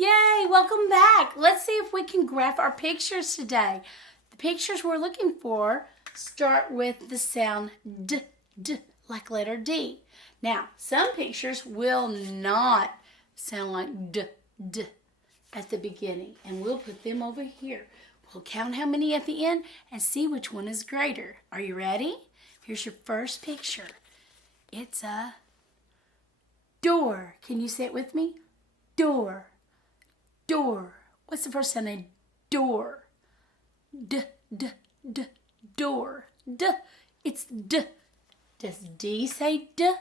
Yay, welcome back. Let's see if we can graph our pictures today. The pictures we're looking for start with the sound D, like letter D. Now, some pictures will not sound like D at the beginning, and we'll put them over here. We'll count how many at the end and see which one is greater. Are you ready? Here's your first picture. It's a door. Can you say it with me? Door. Door. What's the first sound in door? Door. It's D. Does D say D?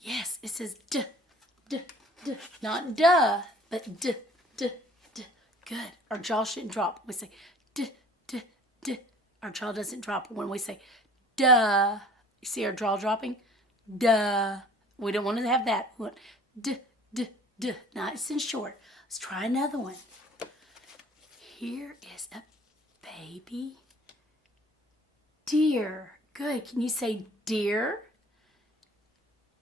Yes, it says D. Not duh, but D. Good. Our jaw shouldn't drop. We say D. Our jaw doesn't drop when we say duh. You see our jaw dropping? Duh. We don't want to have that. We want D. Nice and short. Let's try another one. Here is a baby deer. Good. Can you say deer?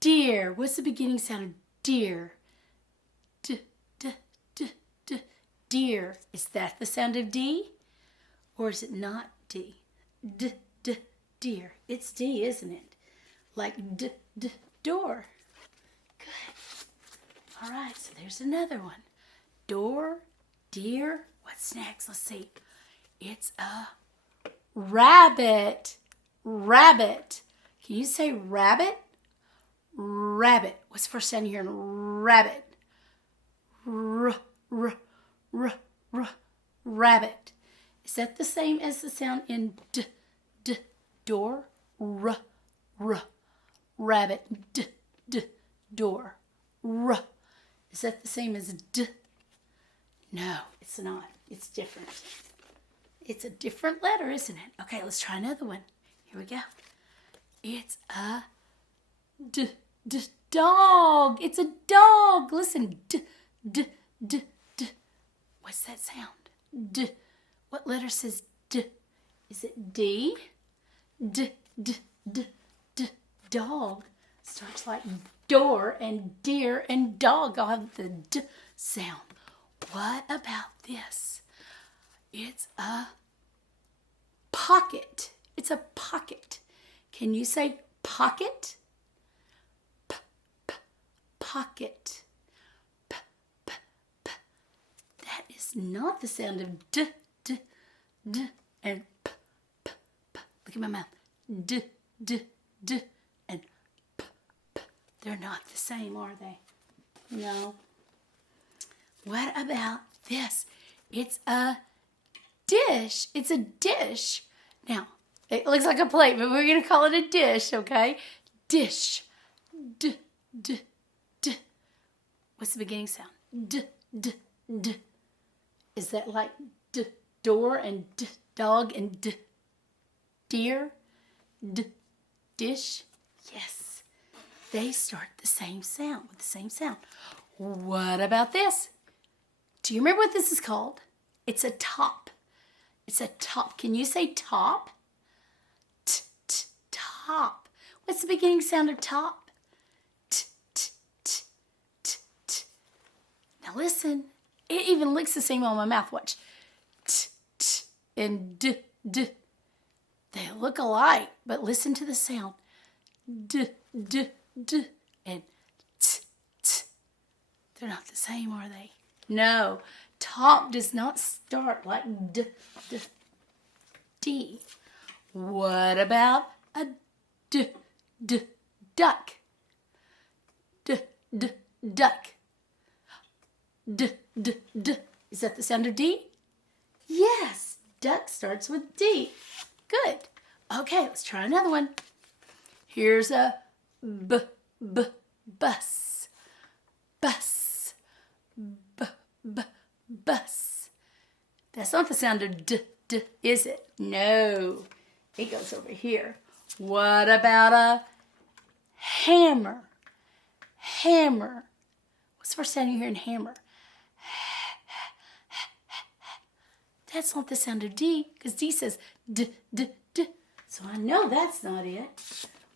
Deer. What's the beginning sound of deer? Deer. Is that the sound of D? Or is it not D? Deer. It's D, isn't it? Like door. Good. All right, so there's another one. Door, deer. What's next? Let's see. It's a rabbit. Rabbit. Can you say rabbit? Rabbit. What's the first sound you hear in rabbit? Rabbit. Is that the same as the sound in door? Rabbit. Door. Is that the same as D? No, it's not. It's different. It's a different letter, isn't it? Okay, let's try another one. Here we go. It's a dog. It's a dog. Listen. D. What's that sound? D. What letter says D? Is it D? D. Dog. Starts like door and deer and dog. I'll have the D sound. What about this? It's a pocket. It's a pocket. Can you say pocket? Pocket. That is not the sound of D and P. Look at my mouth. D and P. They're not the same, are they? No. What about this? It's a dish. It's a dish. Now, it looks like a plate, but we're going to call it a dish, okay? Dish. D. What's the beginning sound? D. Is that like door and dog and deer? Dish? Yes. They start the same sound, with the same sound. What about this? Do you remember what this is called? It's a top. It's a top. Can you say top? Top. What's the beginning sound of top? T. Now listen. It even looks the same on my mouth. Watch. T and D. They look alike, but listen to the sound. D and T. They're not the same, are they? No. Top does not start like D. What about a duck? Duck. Is that the sound of D? Yes. Duck starts with D. Good. Okay, let's try another one. Here's a bus. Bus. Bus. That's not the sound of D, is it? No. It goes over here. What about a hammer? Hammer. What's the first sound you hear in hammer? That's not the sound of D, because D says D. So I know that's not it.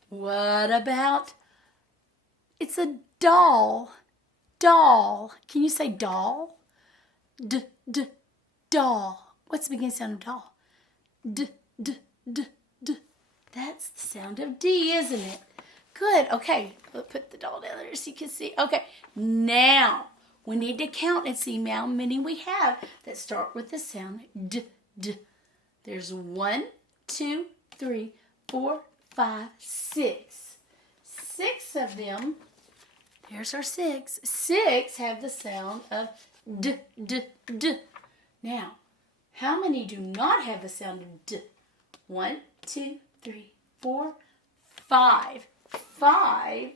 What about, it's a doll. Doll. Can you say doll? D, d, doll. What's the beginning sound of doll? D, d, d, d. That's the sound of D, isn't it? Good. Okay. We'll put the doll down there so you can see. Okay. Now, we need to count and see how many we have that start with the sound D, D. There's 1, 2, 3, 4, 5, 6. 6 of them. There's our 6. 6 have the sound of D, D, D. Now, how many do not have the sound of D? 1, 2, 3, 4, 5. 5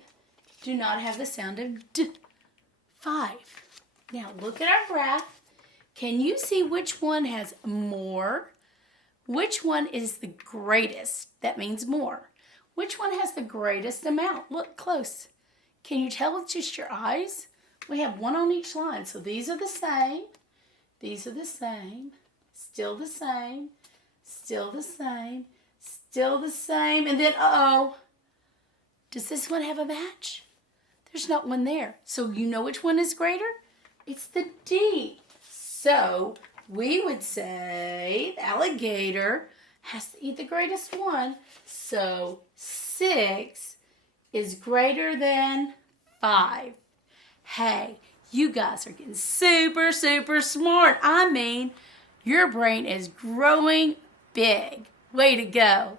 do not have the sound of D. 5. Now, look at our graph. Can you see which one has more? Which one is the greatest? That means more. Which one has the greatest amount? Look close. Can you tell with just your eyes? We have one on each line. So these are the same. These are the same. Still the same. Still the same. Still the same. And then, uh-oh. Does this one have a match? There's not one there. So you know which one is greater? It's the D. So we would say the alligator has to eat the greatest one. So 6 is greater than 5. Hey, you guys are getting super, super smart. I mean, your brain is growing big. Way to go.